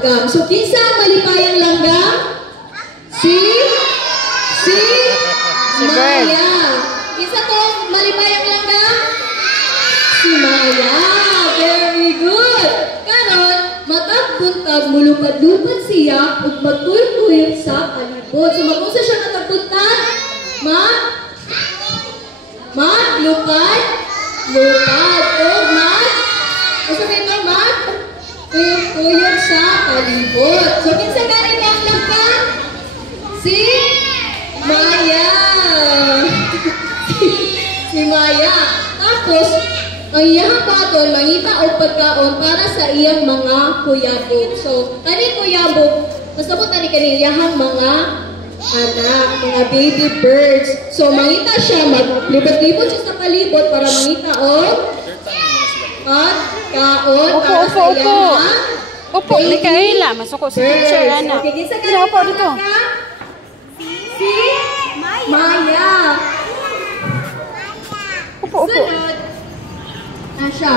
langgam. So, kinsa ang malipayang langgam? Si Maya. Kinsa to malipayang langgam? Si Maya. Very good. Karon, matag buntag mulupad-lupad siya ug magtuyok-tuyok sa palibot. So, magunsa siya matagbuntag? Maglupad. Lupad. O Asa ba ito, tuyok-tuyok sa palibot. So, kinsa galing ang langgam? Si Maya. Si Maya. Tapos, ang iyang baton, mangita o pagkaon para sa iyang mga kuyabog. So, kani kuyabog, masabot na ni kaniyahang mga anak, mga baby birds. So, mangita siya, maglibot-libot siya sa palibot para mangita o pagkaon para sa iyang mga Opo, Mikaela, masuko si teacher, anak. Sino opo dito? Si Maya. Opo. Sunod. Siya.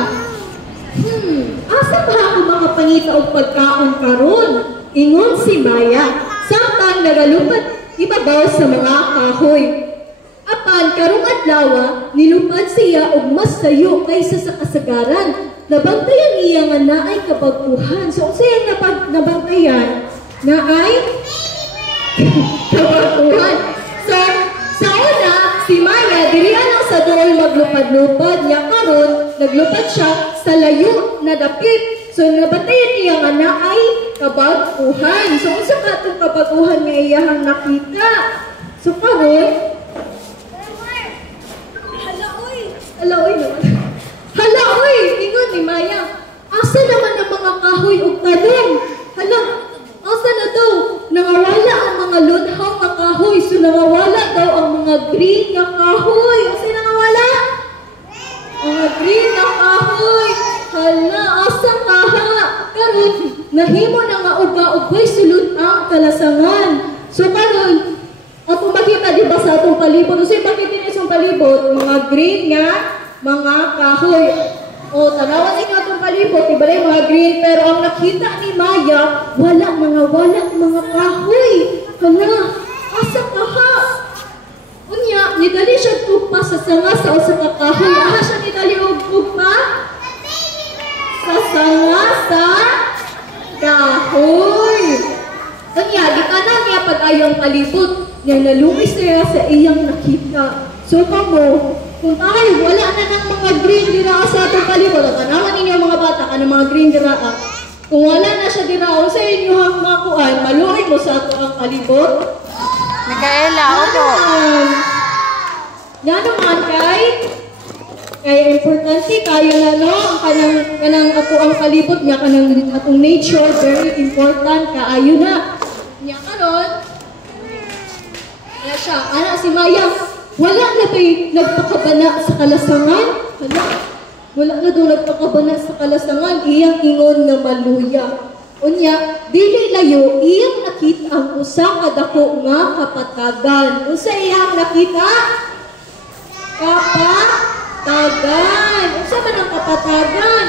Asa ba ako makapangita og pagkaon karon? Ingon si Maya. Samtang nagalupad ibabaw sa mga kahoy. Apan karong adlaw nilupad siya og mas sayo kaysa sa kasagaran. Nabantayan niya nga naay kabaguhan. So siya nabantayan naay kabaguhan. So sa una si Maya diri lang sa dool maglupad-lupad niya karon naglupad siya sa layo na dapit. So nabantayan niya nga naay kabaguhan. So unsa ka tong kabaguhan nga iyahang nakita? So karon Hala, oy! Ingon ni Maya. Asa naman ang mga kahoy o talong? Hala, asa na daw? Nangawala ang mga lunhaw na kahoy. So nangawala daw ang mga green na kahoy. Asa nangawala? Mga green na kahoy. Hala, asa kaha? Karon, nahimo na nga uga-ugay sulod ang kalasangan. So karon, ako makita di ba sa atong palibot? Kasi bakit din isang palibot? Mga green nga, mga kahoy. O, tanawan ninyo atong palibot, ibalay mga green. Pero ang nakita ni Maya, wala mga kahoy. Hala, asa kaha? Unya, nidali siya tupa sa sanga sa usa ka kahoy. Aha siya nidali og tupa? Sa sanga sa kahoy. Unya, di ka na niya pag-ayong palibot. Niya nalumis niya sa iyang nakita. So kamo, kung tayo wala na ng mga green dira sa atong palibot, tanawan ninyo mga bata ka ng mga green dira. Kung wala na siya dira sa inyo hang makuan, maluoy mo sa ato ang palibot. Mikaela, opo. Yan naman kaya importante kayo na no, kanang ato ang palibot niya, kanang atong nature, very important, kaayo na. Niya karon, kaya siya, anak si Maya, wala na ba'y nagpakabana sa kalasangan? Wala na doon nagpakabana sa kalasangan, iyang ingon na maluya. Unya, dili layo, iyang nakita ang usa kadako nga kapatagan. Usa iyang nakita? Kapatagan. Usa man ang kapatagan?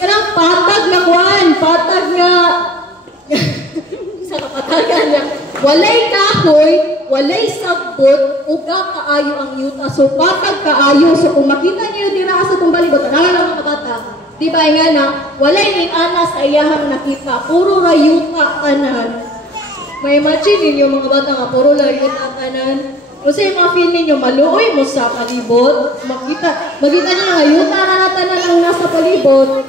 Kanang patag na kuan, patag na sa kapatagan niya. Walay kahoy, walay sagbot, uga kaayo ang yuta. So, patag kaayo. So, kung makita niyo dira sa itong balibot, tanawan lang mga bata. Diba nga na, walay ning anas sa iyahang nakita. Puro rayuta tanan. May imagine ninyo mga bata nga, puro rayuta tanan. Kasi yung mga feel ninyo, maluoy mo sa palibot. Makita niyo nga, yuta na tanan ang nasa palibot.